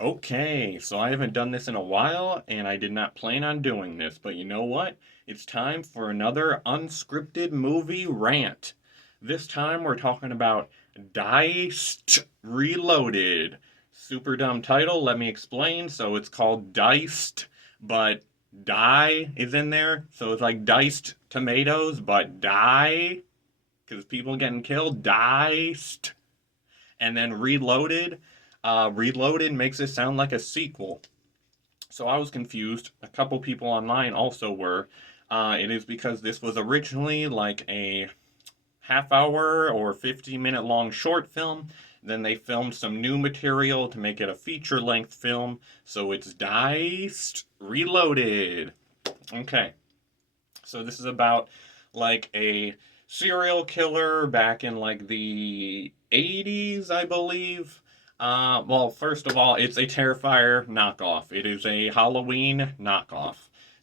Okay, so I haven't done this in a while, and I did not plan on doing this, but you know what? It's time for another unscripted movie rant. This time we're talking about Diced Reloaded. Super dumb title, let me explain. So it's called Diced, but die is in there, so it's like diced tomatoes, but die, because people getting killed, diced. And then Reloaded. Reloaded makes it sound like a sequel. So I was confused. A couple people online also were. It is because this was originally like a half hour or 50-minute long short film. Then they filmed some new material to make it a feature length film. So it's Diced Reloaded. Okay. So this is about like a serial killer back in like the 80s, I believe. Well, first of all, it's a Terrifier knockoff. It is a Halloween knockoff.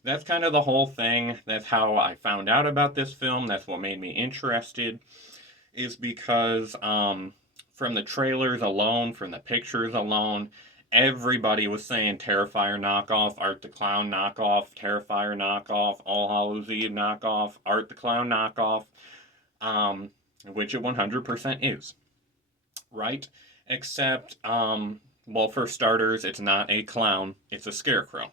That's kind of the whole thing. That's how I found out about this film. That's what made me interested, is because from the trailers alone, from the pictures alone, everybody was saying Terrifier knockoff, Art the Clown knockoff, Terrifier knockoff, All Hallows Eve knockoff, Art the Clown knockoff, um, which it 100% is, right? Except, well, for starters, it's not a clown, it's a scarecrow.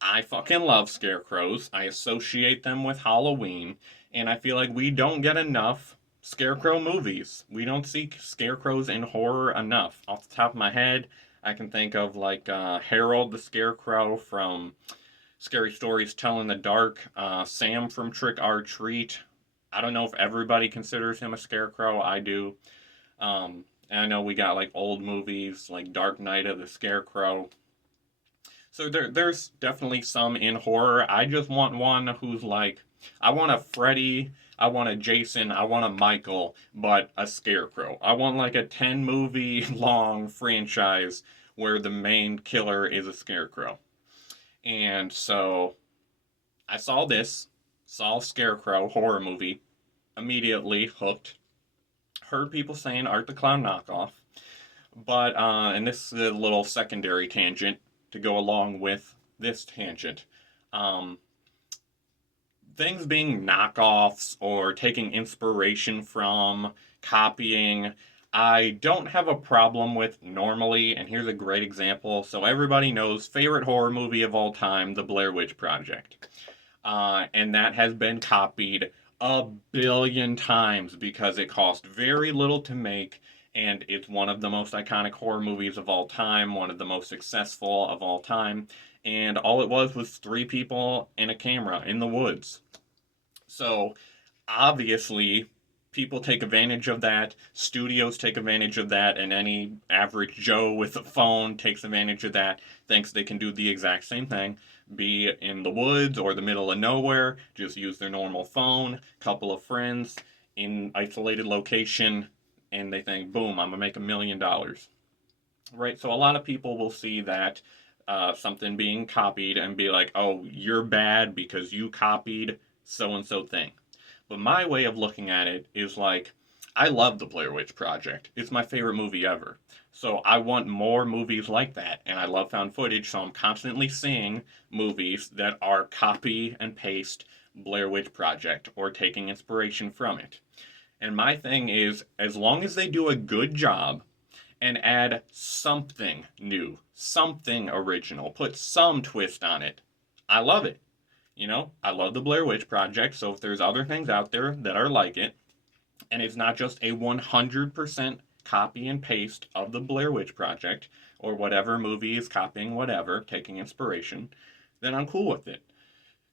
I fucking love scarecrows. I associate them with Halloween, and I feel like we don't get enough scarecrow movies. We don't see scarecrows in horror enough. Off the top of my head, I can think of like Harold the Scarecrow from Scary Stories Tell in the Dark, Sam from Trick or Treat. I don't know if everybody considers him a scarecrow. I do. And I know we got like old movies like Dark Knight of the Scarecrow. So there's definitely some in horror. I just want one who's like, I want a Freddy, I want a Jason, I want a Michael, but a Scarecrow. I want like a 10 movie long franchise where the main killer is a Scarecrow. And so I saw this, saw Scarecrow horror movie, immediately hooked. Heard people saying Art the Clown knockoff, but and this is a little secondary tangent to go along with this tangent. Um, Things being knockoffs or taking inspiration from, copying, I don't have a problem with normally, and here's a great example. So everybody knows favorite horror movie of all time, The Blair Witch Project. And that has been copied a billion times because it cost very little to make, and it's one of the most iconic horror movies of all time, one of the most successful of all time. And all it was three people and a camera in the woods. So obviously, people take advantage of that, studios take advantage of that, and any average Joe with a phone takes advantage of that, thinks they can do the exact same thing. Be in the woods or the middle of nowhere, just use their normal phone, couple of friends in isolated location, and they think, boom, I'm gonna make $1 million. Right? So a lot of people will see that something being copied and be like, oh, you're bad because you copied so and so thing. But my way of looking at it is like, I love the Blair Witch Project. It's my favorite movie ever. So I want more movies like that. And I love found footage, so I'm constantly seeing movies that are copy and paste Blair Witch Project or taking inspiration from it. And my thing is, as long as they do a good job and add something new, something original, put some twist on it, I love it. You know, I love the Blair Witch Project, so if there's other things out there that are like it, and it's not just a 100% copy and paste of the Blair Witch Project, or whatever movie is copying whatever, taking inspiration, then I'm cool with it.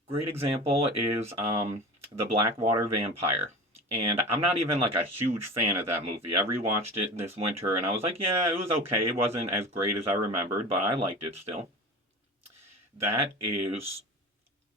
Great example is The Blackwater Vampire. And I'm not even like a huge fan of that movie. I rewatched it this winter and I was like, yeah, it was okay. It wasn't as great as I remembered, but I liked it still. That is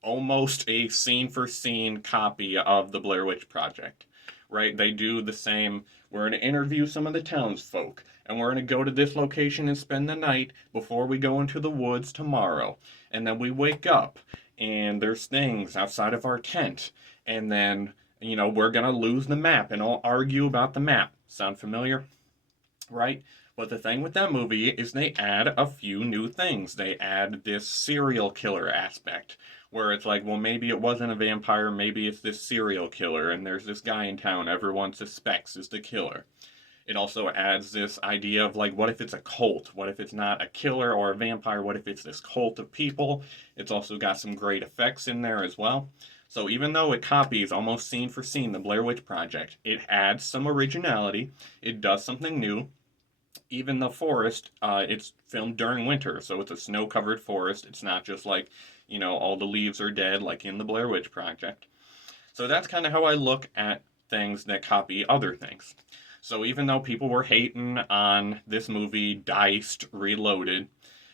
almost a scene for scene copy of the Blair Witch Project, right? They do the same. We're going to interview some of the townsfolk, and we're going to go to this location and spend the night before we go into the woods tomorrow. And then we wake up, and there's things outside of our tent, and then, you know, we're going to lose the map and all argue about the map. Sound familiar? Right? But the thing with that movie is they add a few new things. They add this serial killer aspect, where it's like, well, maybe it wasn't a vampire, maybe it's this serial killer, and there's this guy in town everyone suspects is the killer. It also adds this idea of like, what if it's a cult? What if it's not a killer or a vampire? What if it's this cult of people? It's also got some great effects in there as well. So even though it copies almost scene for scene the Blair Witch Project, it adds some originality. It does something new. Even the forest, it's filmed during winter, so it's a snow-covered forest. It's not just like, all the leaves are dead like in the Blair Witch Project. So that's kind of how I look at things that copy other things. So even though people were hating on this movie, Diced Reloaded,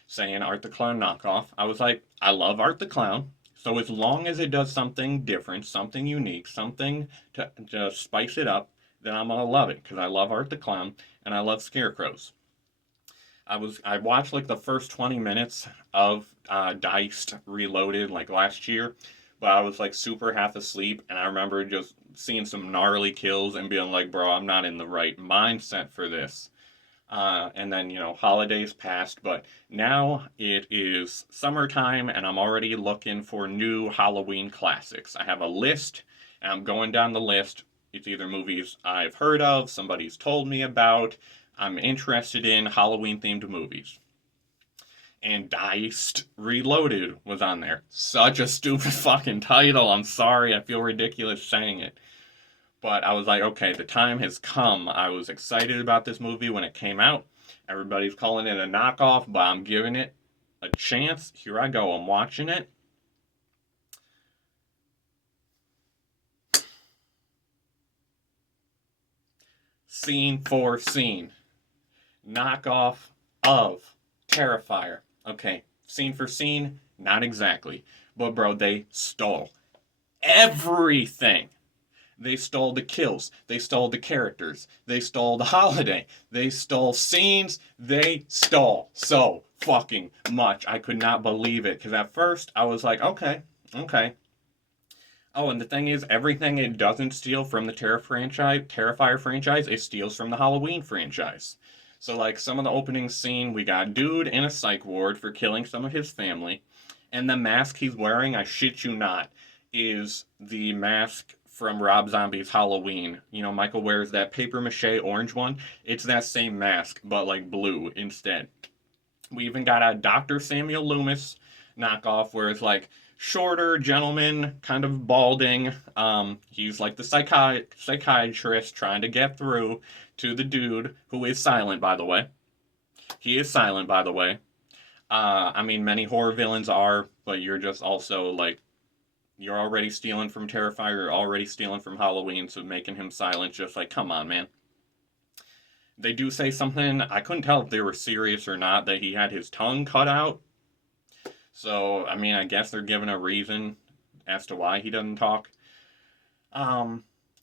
saying Art the Clown knockoff, I was like, I love Art the Clown. So as long as it does something different, something unique, something to spice it up, then I'm gonna love it because I love Art the Clown and I love scarecrows. I watched like the first 20 minutes of Diced Reloaded like last year, but I was like super half asleep, and I remember just seeing some gnarly kills and being like, bro, I'm not in the right mindset for this. And then, holidays passed, but now it is summertime and I'm already looking for new Halloween classics. I have a list and I'm going down the list. It's either movies I've heard of, somebody's told me about, I'm interested in Halloween themed movies. And Diced Reloaded was on there. Such a stupid fucking title. I'm sorry, I feel ridiculous saying it. But I was like, okay, the time has come. I was excited about this movie when it came out. Everybody's calling it a knockoff, but I'm giving it a chance. Here I go. I'm watching it. Scene for scene. Knockoff of Terrifier. Okay, scene for scene, not exactly. But bro, they stole everything. They stole the kills. They stole the characters. They stole the holiday. They stole scenes. They stole so fucking much. I could not believe it. Because at first, I was like, okay, okay. Oh, and the thing is, everything it doesn't steal from the Terrifier franchise, it steals from the Halloween franchise. So, like, some of the opening scene, we got dude in a psych ward for killing some of his family. And the mask he's wearing, I shit you not, is the mask from Rob Zombie's Halloween. Michael wears that paper mache orange one. It's that same mask, but like blue instead. We even got a Dr. Samuel Loomis knockoff where it's like shorter gentleman, kind of balding. He's like the psychiatrist trying to get through to the dude who is silent, by the way. He is silent, by the way. I mean, many horror villains are, but you're just also like, you're already stealing from Terrifier, you're already stealing from Halloween, so making him silent, just like, come on, man. They do say something, I couldn't tell if they were serious or not, that he had his tongue cut out. So, I mean, I guess they're giving a reason as to why he doesn't talk. And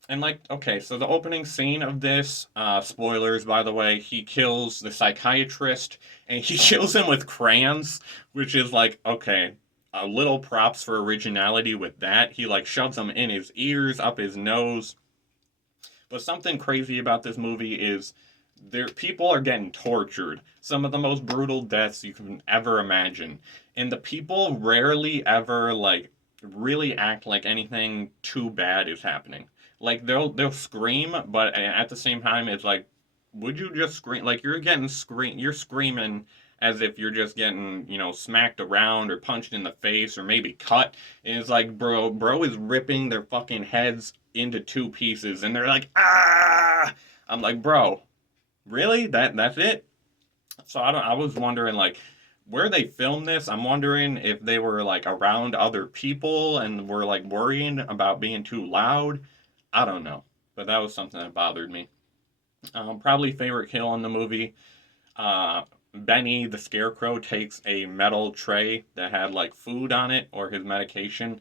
like, okay, so the opening scene of this, spoilers by the way, he kills the psychiatrist, and he kills him with crayons, which is like, okay, a little props for originality with that. He like shoves them in his ears, up his nose. But something crazy about this movie is people are getting tortured. Some of the most brutal deaths you can ever imagine. And the people rarely ever like really act like anything too bad is happening. Like they'll scream, but at the same time it's like, would you just scream? Like you're screaming as if you're just getting, smacked around or punched in the face or maybe cut. And it's like, bro is ripping their fucking heads into two pieces and they're like, ah! I'm like, bro, really? That's it? So I was wondering like where they filmed this. I'm wondering if they were like around other people and were like worrying about being too loud. I don't know, but that was something that bothered me. Probably favorite kill in the movie. Benny the Scarecrow takes a metal tray that had like food on it or his medication,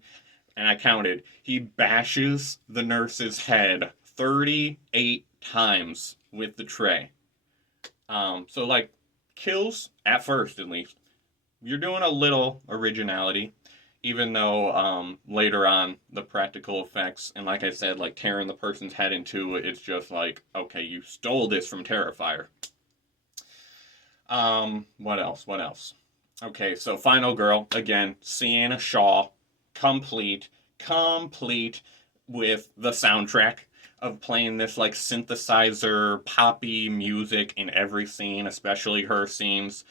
and I counted. He bashes the nurse's head 38 times with the tray. So like kills at first at least. You're doing a little originality, even though later on the practical effects and like I said, like tearing the person's head in two, it's just like, okay, you stole this from Terrifier. What else? What else? Okay, so Final Girl, again, Sienna Shaw, complete, complete with the soundtrack of playing this like synthesizer poppy music in every scene, especially her scenes.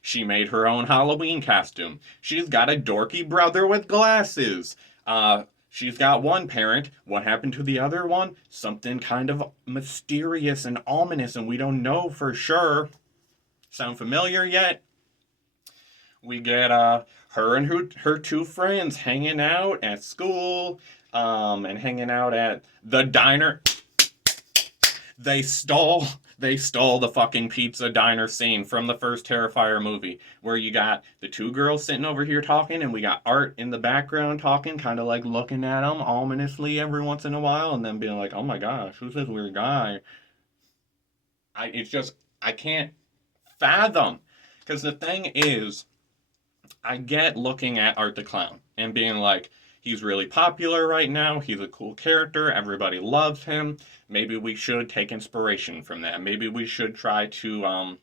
She made her own Halloween costume. She's got a dorky brother with glasses. She's got one parent. What happened to the other one? Something kind of mysterious and ominous, and we don't know for sure. Sound familiar yet? We get her and her two friends hanging out at school, and hanging out at the diner. They stole the fucking pizza diner scene from the first Terrifier movie, where you got the two girls sitting over here talking, and we got Art in the background talking, kind of like looking at them ominously every once in a while, and then being like, "Oh my gosh, who's this weird guy?" It's just I can't fathom, because the thing is, I get looking at Art the Clown and being like, he's really popular right now. He's a cool character. Everybody loves him. Maybe we should take inspiration from that. Maybe we should try to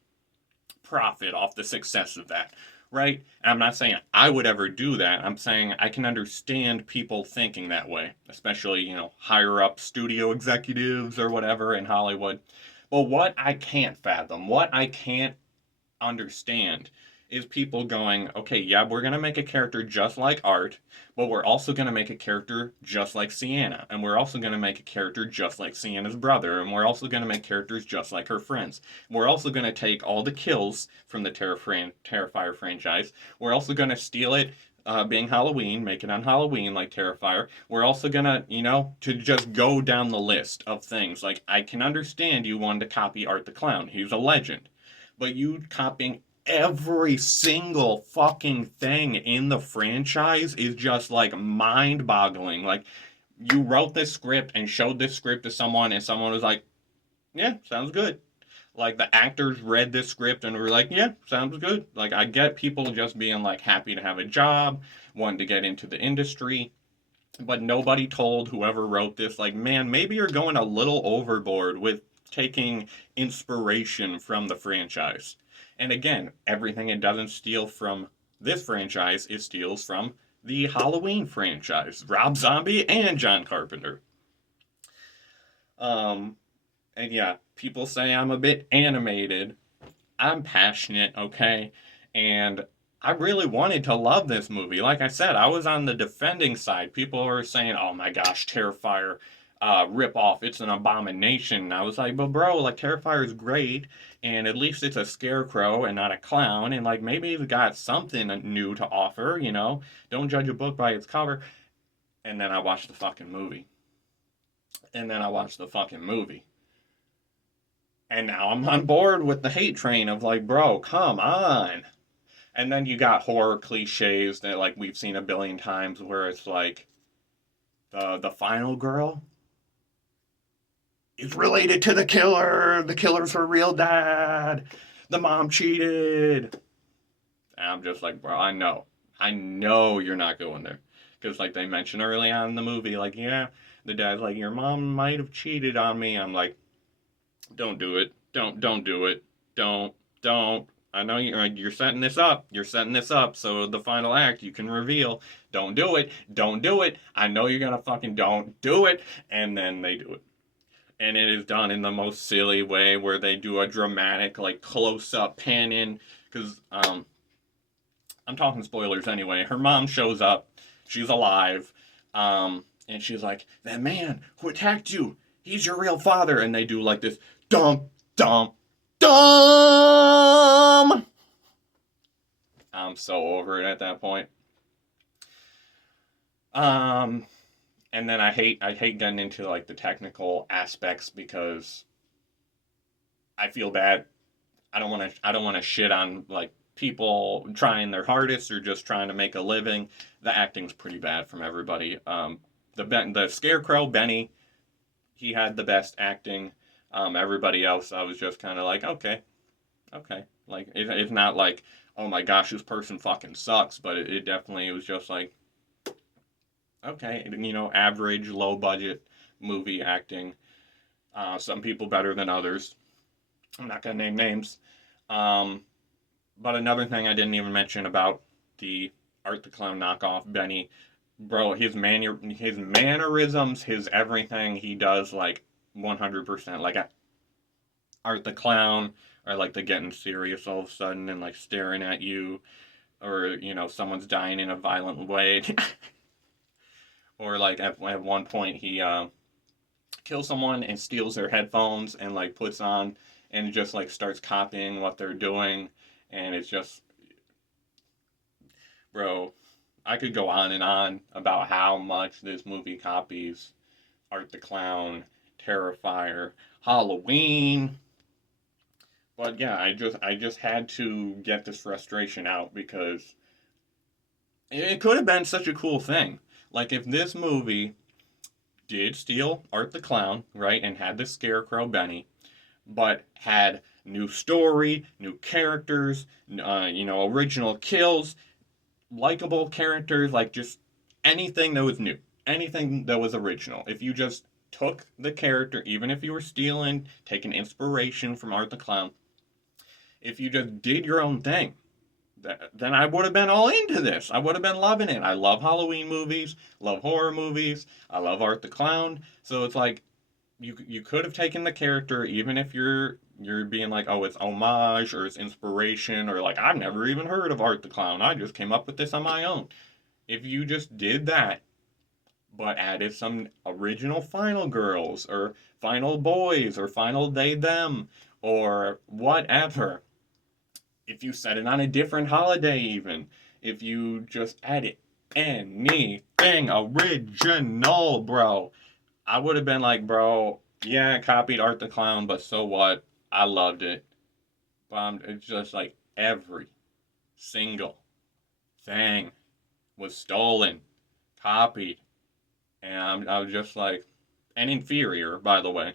profit off the success of that. Right? And I'm not saying I would ever do that. I'm saying I can understand people thinking that way, especially, higher up studio executives or whatever in Hollywood. But what I can't fathom, what I can't understand is people going, okay, yeah, we're going to make a character just like Art, but we're also going to make a character just like Sienna, and we're also going to make a character just like Sienna's brother, and we're also going to make characters just like her friends. We're also going to take all the kills from the Terrifier franchise. We're also going to steal it, being Halloween, make it on Halloween like Terrifier. We're also gonna, to just go down the list of things. Like, I can understand you wanted to copy Art the Clown. He's a legend. But you copying every single fucking thing in the franchise is just like mind boggling. Like, you wrote this script and showed this script to someone, and someone was like, yeah, sounds good. Like, the actors read this script and were like, yeah, sounds good. Like, I get people just being like happy to have a job, wanting to get into the industry, but nobody told whoever wrote this, like, man, maybe you're going a little overboard with taking inspiration from the franchise. And again, everything it doesn't steal from this franchise, it steals from the Halloween franchise, Rob Zombie and John Carpenter. Um, and yeah, people say I'm a bit animated. I'm passionate, okay? And I really wanted to love this movie. Like I said, I was on the defending side. People were saying, oh my gosh, Terrifier rip off. It's an abomination. And I was like, but bro, like Terrifier is great. And at least it's a scarecrow and not a clown. And like maybe it's got something new to offer. Don't judge a book by its cover. And then I watched the fucking movie. And then I watched the fucking movie. And now I'm on board with the hate train of like, bro, come on. And then you got horror cliches that like we've seen a billion times where it's like the final girl is related to the killer. The killer's her real dad. The mom cheated. And I'm just like, bro, I know you're not going there. Because like they mentioned early on in the movie, like, yeah, the dad's like, your mom might have cheated on me. I'm like, don't do it. Don't do it. Don't. I know you're setting this up. You're setting this up so the final act you can reveal. Don't do it. Don't do it. I know you're gonna fucking don't do it. And then they do it. And it is done in the most silly way where they do a dramatic like close up pan in because I'm talking spoilers anyway. Her mom shows up. She's alive. And she's like, that man who attacked you, he's your real father. And they do like this dump, dump, dumb. I'm so over it at that point. And then I hate getting into like the technical aspects because I feel bad. I don't want to shit on like people trying their hardest or just trying to make a living. The acting's pretty bad from everybody. The Scarecrow Benny, he had the best acting. Everybody else, I was just kind of like, okay, okay. Like it's not like, oh my gosh, this person fucking sucks, but it definitely was just like, okay, average, low budget movie acting. Some people better than others. I'm not gonna name names. Um, but another thing I didn't even mention about the Art the Clown knockoff Benny, bro, his mannerisms, his everything he does like 100%. Like Art the Clown, or like the getting serious all of a sudden and like staring at you, or someone's dying in a violent way, or like at one point he kills someone and steals their headphones and like puts on and just like starts copying what they're doing, and it's just, bro, I could go on and on about how much this movie copies Art the Clown, Terrifier, Halloween. But yeah, I just had to get this frustration out because it could have been such a cool thing. Like if this movie did steal Art the Clown, right, and had the Scarecrow Benny, but had new story, new characters, original kills, likable characters, like just anything that was new, anything that was original. If you just took the character, even if you were stealing, taking inspiration from Art the Clown, if you just did your own thing, then I would have been all into this. I would have been loving it. I love Halloween movies, love horror movies, I love Art the Clown. So it's like you could have taken the character, even if you're being like, oh, it's homage or it's inspiration, or like I've never even heard of Art the Clown. I just came up with this on my own. If you just did that, but added some original final girls or final boys or final they them or whatever, if you set it on a different holiday, even if you just added anything original, bro, I would have been like, bro, yeah, I copied Art the Clown, but so what? I loved it. It's just like every single thing was stolen, copied, and I was just like, and inferior, by the way,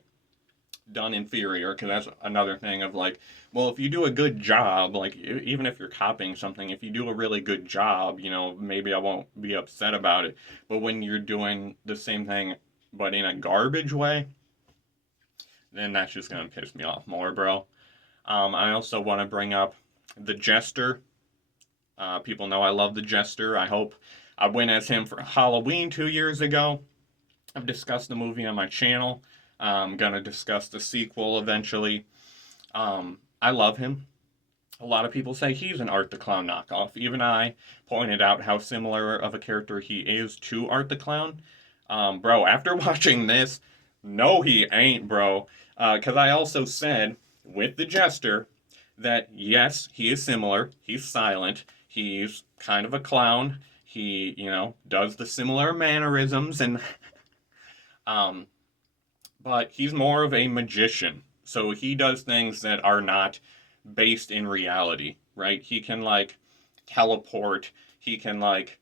done inferior, because that's another thing of like, well, if you do a good job, like even if you're copying something, if you do a really good job, maybe I won't be upset about it. But when you're doing the same thing but in a garbage way, then that's just gonna piss me off more, bro. I also want to bring up the Jester. People know I love the Jester. I hope I went as him for Halloween 2 years ago. I've discussed the movie on my channel. I'm gonna discuss the sequel eventually. I love him. A lot of people say he's an Art the Clown knockoff. Even I pointed out how similar of a character he is to Art the Clown. Bro, after watching this, no, he ain't, bro. Because I also said with the Jester that yes, he is similar. He's silent. He's kind of a clown. He, does the similar mannerisms and um, but he's more of a magician. So he does things that are not based in reality, right? He can like teleport. He can like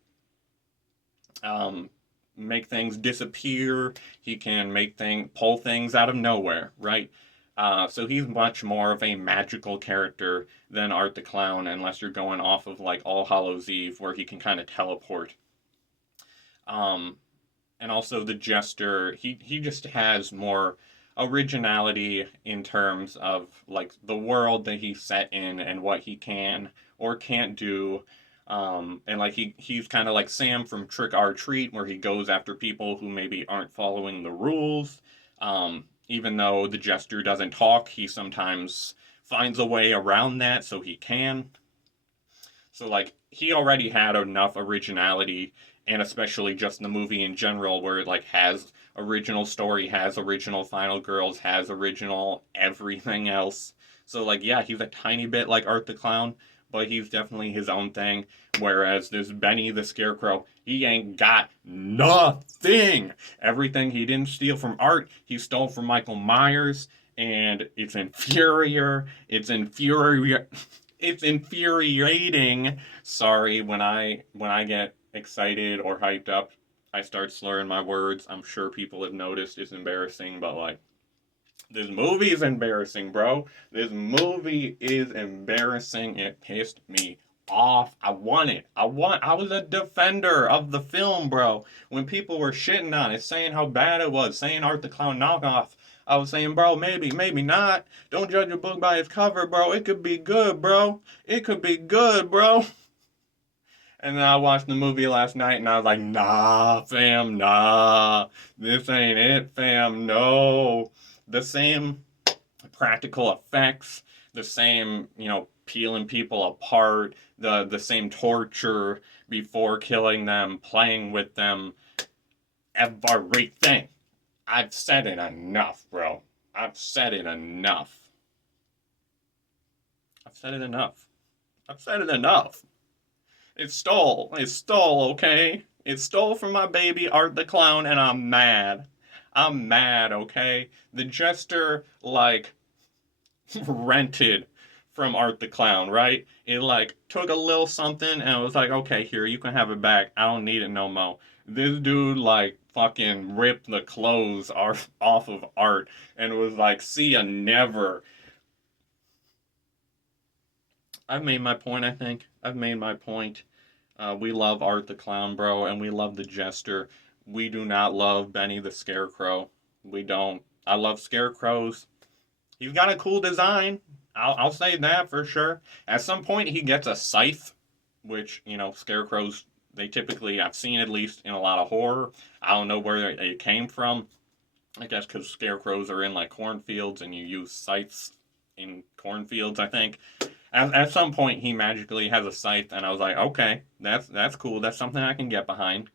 um, make things disappear. He can pull things out of nowhere, right? So he's much more of a magical character than Art the Clown, unless you're going off of like All Hallows Eve, where he can kind of teleport. Um, and also the Jester, he just has more originality in terms of like the world that he's set in and what he can or can't do. And like he's kind of like Sam from Trick or Treat, where he goes after people who maybe aren't following the rules. Even though the Jester doesn't talk, he sometimes finds a way around that so he can. So like he already had enough originality, and especially just the movie in general, where it like has original story, has original final girls, has original everything else. So like yeah, he's a tiny bit like Art the Clown, but he's definitely his own thing. Whereas this Benny the Scarecrow, he ain't got nothing. Everything he didn't steal from Art, he stole from Michael Myers, and it's infuriating. It's infuriating. Sorry, when I get excited or hyped up, I start slurring my words. I'm sure people have noticed it's embarrassing, but like this movie is embarrassing, bro. This movie is embarrassing. It pissed me off. I was a defender of the film, bro. When people were shitting on it, saying how bad it was, saying Art the Clown knockoff, I was saying, bro, maybe not. Don't judge a book by its cover, bro. It could be good, bro. It could be good, bro. And then I watched the movie last night and I was like, nah, fam, nah. This ain't it, fam, no. The same practical effects, the same, peeling people apart, the same torture before killing them, playing with them, everything. I've said it enough, bro. I've said it enough. I've said it enough. I've said it enough. It stole. It stole, okay? It stole from my baby Art the Clown, and I'm mad. I'm mad, okay? The jester, like, rented from Art the Clown, right? It, like, took a little something and it was like, okay, here, you can have it back. I don't need it no more. This dude, like, fucking ripped the clothes off of Art and was like, see ya never. I've made my point, I think. I've made my point. We love Art the Clown, bro, and we love the Jester. We do not love Benny the Scarecrow. We don't. I love scarecrows. He's got a cool design. I'll say that for sure. At some point, he gets a scythe, which, scarecrows, they typically, I've seen at least in a lot of horror. I don't know where it came from. I guess because scarecrows are in, like, cornfields and you use scythes in cornfields, I think. At some point, he magically has a scythe, and I was like, okay, that's cool. That's something I can get behind.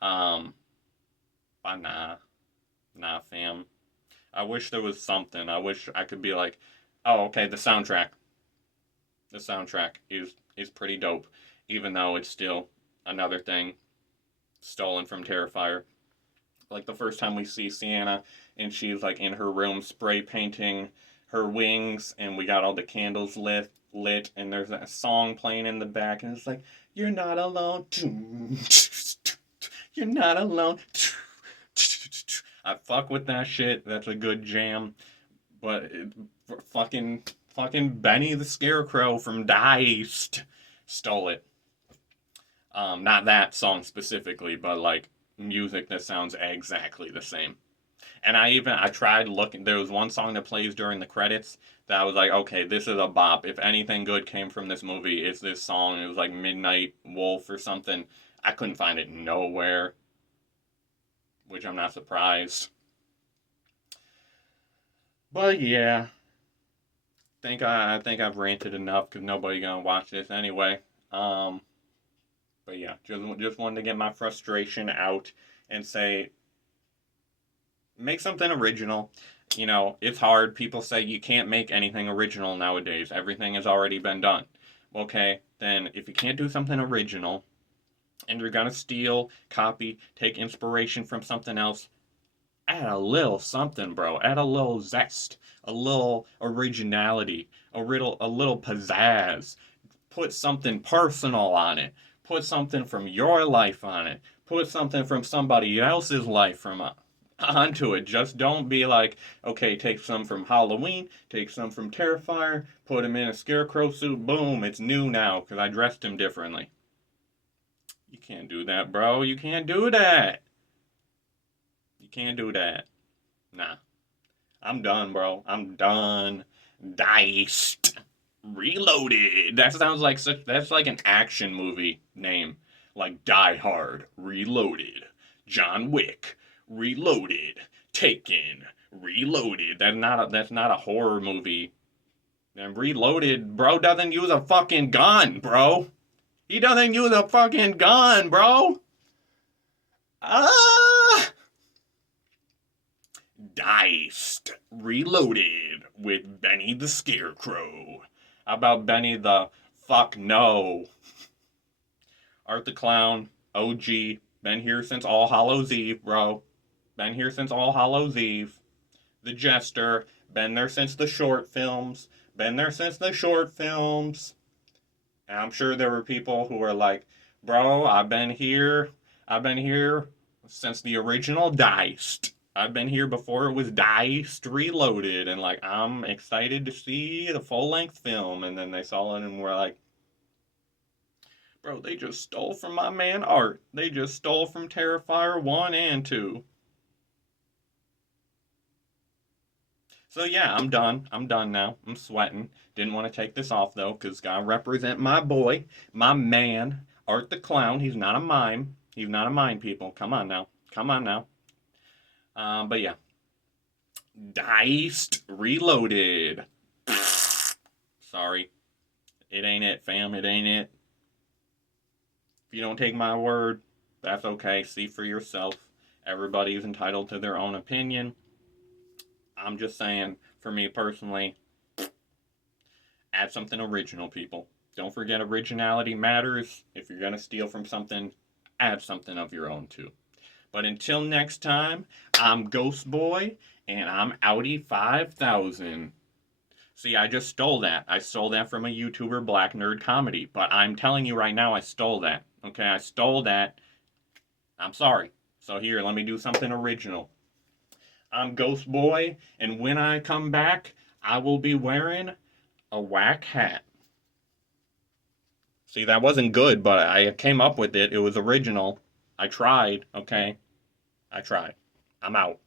Um, but nah, fam. I wish there was something. I wish I could be like, oh, okay, the soundtrack. The soundtrack is pretty dope, even though it's still another thing stolen from Terrifier. Like the first time we see Sienna, and she's like in her room spray painting her wings, and we got all the candles lit, and there's a song playing in the back, and it's like, "You're not alone." You're not alone. I fuck with that shit. That's a good jam. But fucking Benny the Scarecrow from Diced stole it. Not that song specifically, but like music that sounds exactly the same. And I tried looking. There was one song that plays during the credits that I was like, okay, this is a bop. If anything good came from this movie, it's this song. It was like Midnight Wolf or something. I couldn't find it nowhere, which I'm not surprised. But yeah, I think I've ranted enough because nobody gonna watch this anyway. Um, but yeah, just wanted to get my frustration out and say, make something original. It's hard. People say you can't make anything original nowadays. Everything has already been done. Okay, then if you can't do something original and you're gonna steal, copy, take inspiration from something else, add a little something, bro. Add a little zest, a little originality, a little pizzazz. Put something personal on it. Put something from your life on it. Put something from somebody else's life onto it. Just don't be like, okay, take some from Halloween, take some from Terrifier, put him in a scarecrow suit, boom, it's new now because I dressed him differently. You can't do that, bro. You can't do that. You can't do that. Nah. I'm done, bro. I'm done. Diced. Reloaded. That's like an action movie name. Like Die Hard. Reloaded. John Wick. Reloaded. Taken. Reloaded. That's not a horror movie. And Reloaded, bro, doesn't use a fucking gun, bro. He doesn't use a fucking gun, bro. Ah! Diced. Reloaded with Benny the Scarecrow. How about Benny the fuck no? Art the Clown, OG, been here since All Hallows Eve, bro. Been here since All Hallows Eve. The Jester, been there since the short films. Been there since the short films. And I'm sure there were people who were like, bro, I've been here since the original Diced. I've been here before it was Diced Reloaded, and like I'm excited to see the full length film. And then they saw it and were like, bro, they just stole from my man Art. They just stole from Terrifier 1 and 2. So yeah, I'm done. I'm done now. I'm sweating. Didn't want to take this off though, cause gotta represent my boy, my man, Art the Clown. He's not a mime. He's not a mime, people. Come on now. Come on now. But yeah, Diced Reloaded. Sorry, it ain't it, fam. It ain't it. If you don't take my word, that's okay. See for yourself. Everybody is entitled to their own opinion. I'm just saying, for me personally, add something original, people. Don't forget originality matters. If you're going to steal from something, add something of your own too. But until next time, I'm Ghost Boy, and I'm Audi 5000. See, I just stole that. I stole that from a YouTuber, Black Nerd Comedy. But I'm telling you right now, I stole that. Okay, I stole that. I'm sorry. So here, let me do something original. I'm Ghost Boy, and when I come back, I will be wearing a whack hat. See, that wasn't good, but I came up with it. It was original. I tried, okay? I tried. I'm out.